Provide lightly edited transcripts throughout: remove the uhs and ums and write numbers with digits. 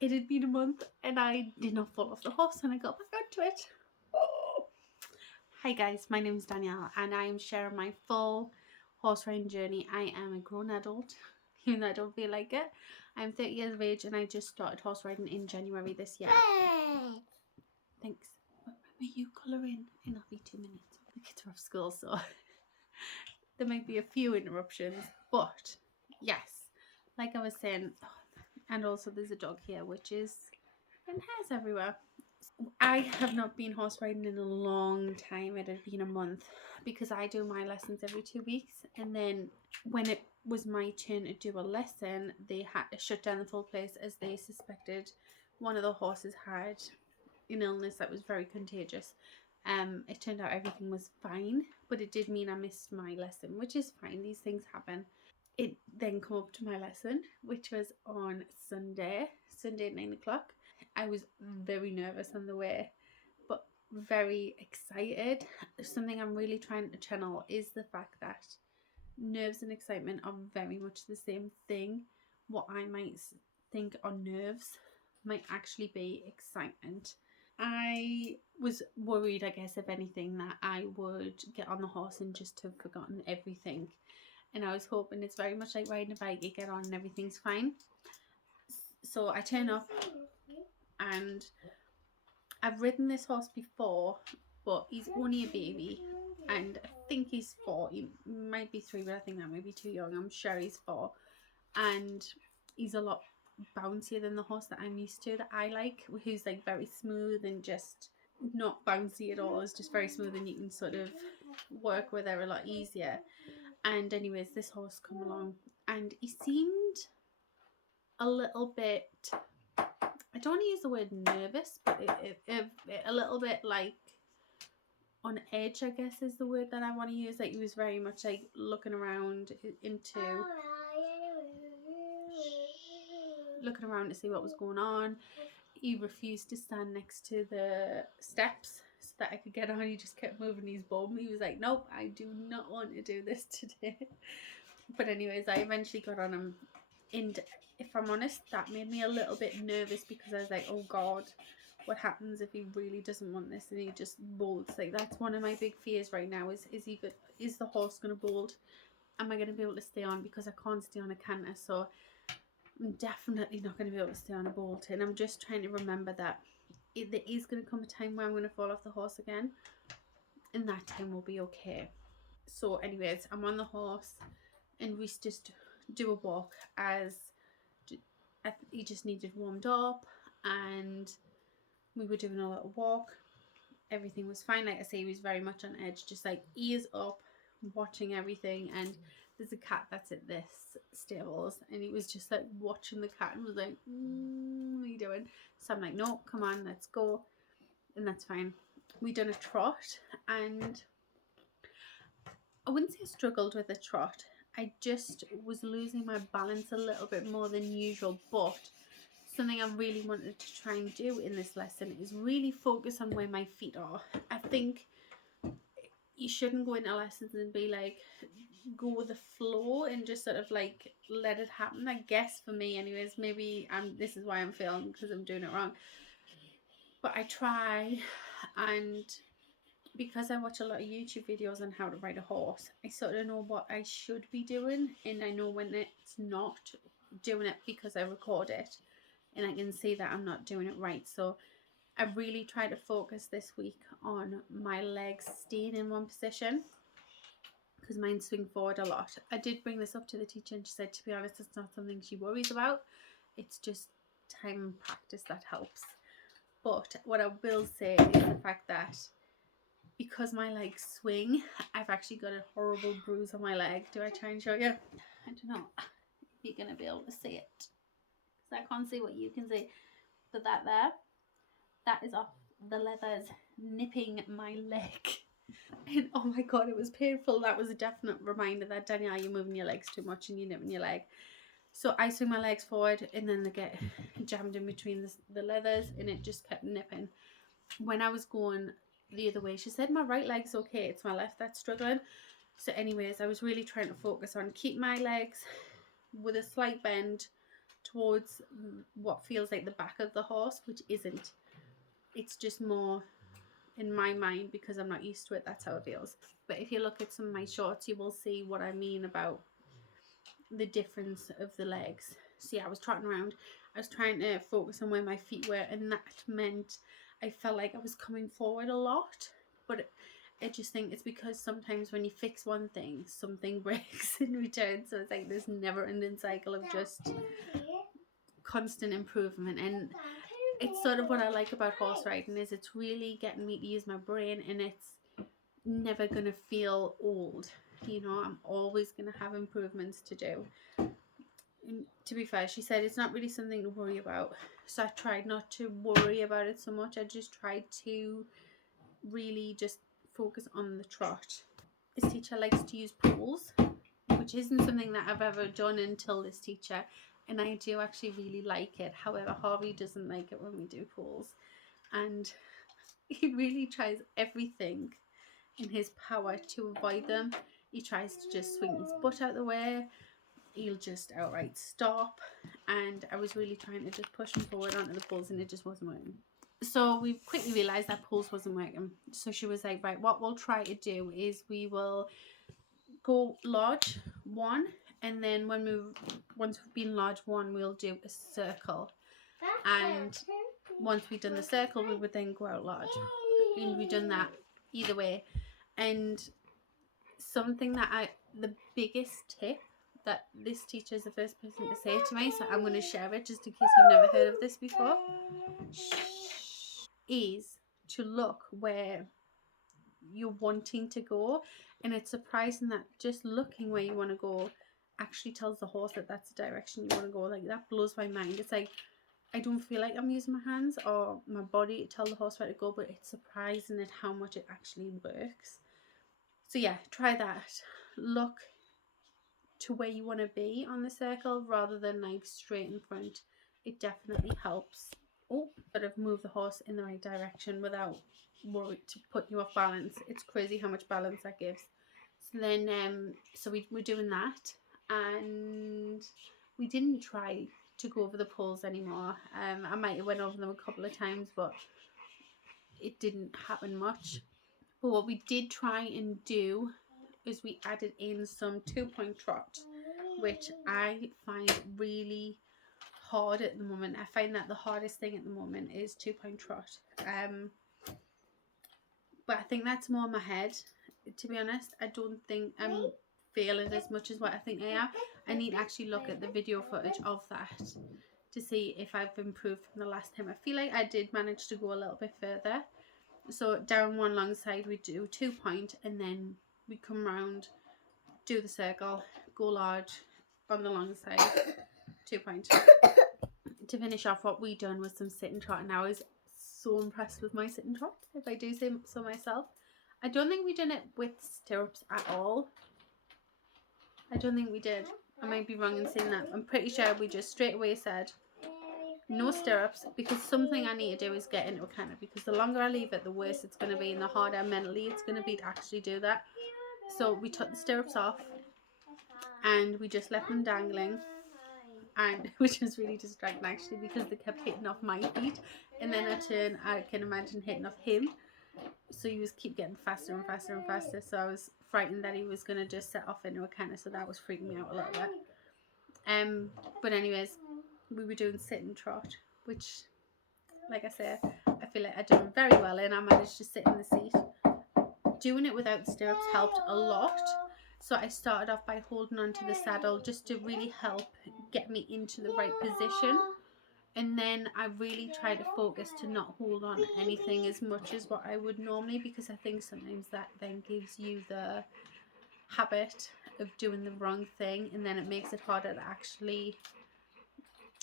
it had been a month and I did not fall off the horse when I got back onto it. Oh. Hi guys, my name is Danielle and I am sharing my full horse riding journey. I am a grown adult, even though I don't feel like it. I'm 30 years of age and I just started horse riding in January this year. Thanks. May you colour in? It'll be 2 minutes. The kids are off school, so there might be a few interruptions, but yes, like I was saying, and also there's a dog here which is in hairs everywhere. I have not been horse riding in a long time. It had been a month because I do my lessons every 2 weeks, and then when it was my turn to do a lesson, they had to shut down the full place as they suspected one of the horses had an illness that was very contagious. It turned out everything was fine, but it did mean I missed my lesson, which is fine. These things happen. It then come up to my lesson, which was on Sunday at 9 o'clock. I was very nervous on the way, but very excited. Something I'm really trying to channel is the fact that nerves and excitement are very much the same thing. What I might think are nerves might actually be excitement. I was worried, I guess, if anything, that I would get on the horse and just have forgotten everything. And I was hoping it's very much like riding a bike, you get on and everything's fine. So I turn up and I've ridden this horse before, but he's only a baby and I think he's 4. He might be 3, but I think that might be too young. I'm sure he's 4. And he's a lot bouncier than the horse that I'm used to, that I like, who's like very smooth and just not bouncy at all. It's just very smooth and you can sort of work with her a lot easier. And anyways, this horse come along and he seemed a little bit, I don't want to use the word nervous, but a little bit like on edge, I guess is the word that I want to use. Like he was very much like looking around to see what was going on. He refused to stand next to the steps so that I could get on. He just kept moving his bum. He was like, nope, I do not want to do this today. But anyways, I eventually got on him, and if I'm honest, that made me a little bit nervous because I was like, oh god, what happens if he really doesn't want this and he just bolts? Like that's one of my big fears right now, is the horse going to bolt? Am I going to be able to stay on? Because I can't stay on a canter, so I'm definitely not going to be able to stay on a bolt. And I'm just trying to remember that there is going to come a time where I'm going to fall off the horse again, and that time will be okay. So anyways, I'm on the horse and we just do a walk as he just needed warmed up, and we were doing a little walk. Everything was fine. Like I say, he was very much on edge, just like ears up, watching everything. And there's a cat that's at this stables, and he was just like watching the cat and was like, what are you doing? So I'm like, no, come on, let's go. And that's fine. We done a trot, and I wouldn't say I struggled with a trot. I just was losing my balance a little bit more than usual, but something I really wanted to try and do in this lesson is really focus on where my feet are. I think you shouldn't go into lessons and be like, go with the flow and just sort of like let it happen. I guess for me anyways, maybe this is why I'm failing, because I'm doing it wrong. But I try, and because I watch a lot of YouTube videos on how to ride a horse, I sort of know what I should be doing, and I know when it's not doing it because I record it and I can see that I'm not doing it right. So I really try to focus this week on my legs staying in one position, because mine swing forward a lot. I did bring this up to the teacher and she said, to be honest, it's not something she worries about. It's just time and practice that helps. But what I will say is the fact that because my legs swing, I've actually got a horrible bruise on my leg. Do I try and show you? I don't know if you're going to be able to see it, because I can't see what you can see. But that is off the leathers nipping my leg. And oh my god, it was painful. That was a definite reminder that, Danielle, you're moving your legs too much and you're nipping your leg. So I swing my legs forward and then they get jammed in between the leathers, and it just kept nipping. When I was going the other way, she said my right leg's okay, it's my left that's struggling. So anyways, I was really trying to focus on keep my legs with a slight bend towards what feels like the back of the horse, which isn't. It's just more in my mind, because I'm not used to it, that's how it feels. But if you look at some of my shorts, you will see what I mean about the difference of the legs. See, I was trotting around, I was trying to focus on where my feet were, and that meant I felt like I was coming forward a lot. But I just think it's because sometimes when you fix one thing, something breaks in return. So it's like this never-ending cycle of just constant improvement. And it's sort of what I like about horse riding, is it's really getting me to use my brain, and it's never gonna feel old. You know, I'm always gonna have improvements to do. And to be fair, she said it's not really something to worry about, so I tried not to worry about it so much. I just tried to really just focus on the trot. This teacher likes to use poles, which isn't something that I've ever done until this teacher, and I do actually really like it. However, Harvey doesn't like it when we do poles, and he really tries everything in his power to avoid them. He tries to just swing his butt out the way. He'll just outright stop, and I was really trying to just push him forward onto the poles, and it just wasn't working. So we quickly realised that poles wasn't working. So she was like, right, what we'll try to do is we will go large one, and then once we've been large one, we'll do a circle, and once we've done the circle, we would then go out large. And we've done that either way. And something that the biggest tip that this teacher is the first person to say to me, so I'm going to share it just in case you've never heard of this before, is to look where you're wanting to go. And it's surprising that just looking where you want to go actually tells the horse that that's the direction you want to go. Like, that blows my mind. It's like, I don't feel like I'm using my hands or my body to tell the horse where to go, but it's surprising at how much it actually works. So yeah, try that. Look to where you want to be on the circle rather than like straight in front. It definitely helps. Sort of move the horse in the right direction without worry to put you off balance. It's crazy how much balance that gives. So then, so we're doing that, and we didn't try to go over the poles anymore. I might have went over them a couple of times, but it didn't happen much. But what we did try and do is we added in some 2-point trot, which I find really hard at the moment. I find that the hardest thing at the moment is 2-point trot. But I think that's more in my head, to be honest. I don't think I'm feeling as much as what I think I am. I need to actually look at the video footage of that to see if I've improved from the last time. I feel like I did manage to go a little bit further. So down one long side we do 2-point, and then we come round, do the circle, go large on the long side, 2-point. To finish off, what we done was some sit and trot, and I was so impressed with my sit and trot, if I do say so myself. I don't think we done it with stirrups at all. I don't think we did. I might be wrong in saying that. I'm pretty sure we just straight away said no stirrups, because something I need to do is get into a canter, because the longer I leave it, the worse it's going to be, and the harder mentally it's going to be to actually do that. So we took the stirrups off and we just left them dangling, and which was really distracting actually, because they kept hitting off my feet, and then I can imagine hitting off him, so he was keep getting faster and faster and faster. So I was frightened that he was going to just set off into a canter, so that was freaking me out a little bit. But anyways, we were doing sit and trot, which, like I said, I feel like I did very well in. I managed to sit in the seat. Doing it without the stirrups helped a lot. So I started off by holding onto the saddle just to really help get me into the right position. And then I really tried to focus to not hold on to anything as much as what I would normally, because I think sometimes that then gives you the habit of doing the wrong thing, and then it makes it harder to actually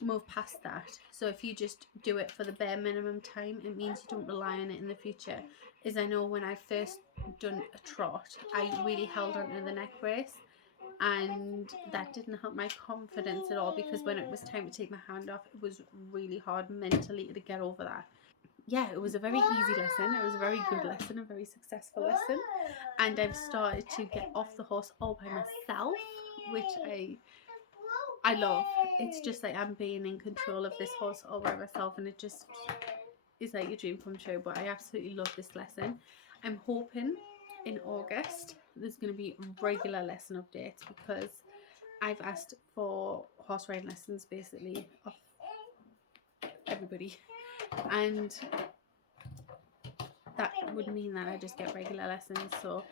move past that. So if you just do it for the bare minimum time, it means you don't rely on it in the future. As I know, when I first done a trot, I really held onto the neck brace, and that didn't help my confidence at all, because when it was time to take my hand off, it was really hard mentally to get over that. Yeah, it was a very easy lesson. It was a very good lesson, a very successful lesson, and I've started to get off the horse all by myself, which I I love. It's just like I'm being in control of this horse all by myself, and it just is like a dream come true. But I absolutely love this lesson. I'm hoping in August there's going to be regular lesson updates, because I've asked for horse riding lessons basically of everybody, and that would mean that I just get regular lessons. So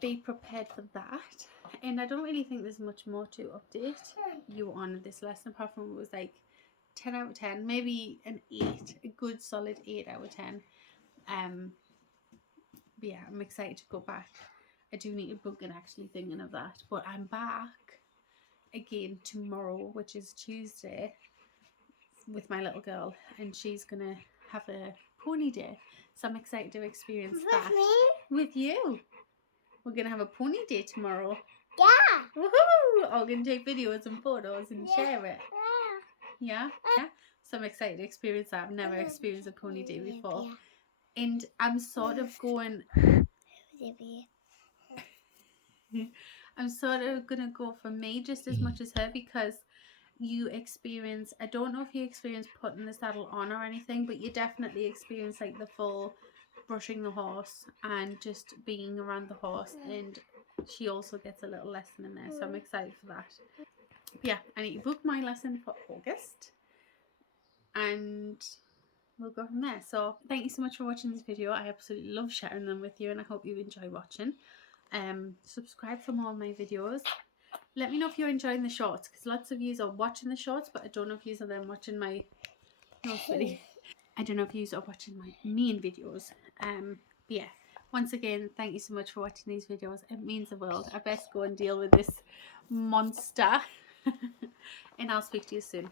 be prepared for that. And I don't really think there's much more to update you on this lesson, apart from it was like 10 out of 10, maybe an 8, a good solid 8 out of 10. But yeah, I'm excited to go back. I do need to book it, actually thinking of that. But I'm back again tomorrow, which is Tuesday, with my little girl, and she's gonna have a pony day. So I'm excited to experience that with you. We're gonna have a pony day tomorrow. Yeah. Woohoo! I'm gonna take videos and photos and share it. Yeah? Yeah? So I'm excited to experience that. I've never experienced a pony day before. And I'm sort of going... I'm sort of gonna go for me just as much as her, because you experience... I don't know if you experience putting the saddle on or anything, but you definitely experience like the full brushing the horse and just being around the horse, and she also gets a little lesson in there, so I'm excited for that. But yeah, I need to book my lesson for August, and we'll go from there. So thank you so much for watching this video. I absolutely love sharing them with you, and I hope you enjoy watching. Subscribe for more of my videos. Let me know if you're enjoying the shorts, because lots of you are watching the shorts, but I don't know if you are then watching my video. I don't know if you are watching my main videos. But yeah, once again, thank you so much for watching these videos. It means the world. I best go and deal with this monster. And I'll speak to you soon.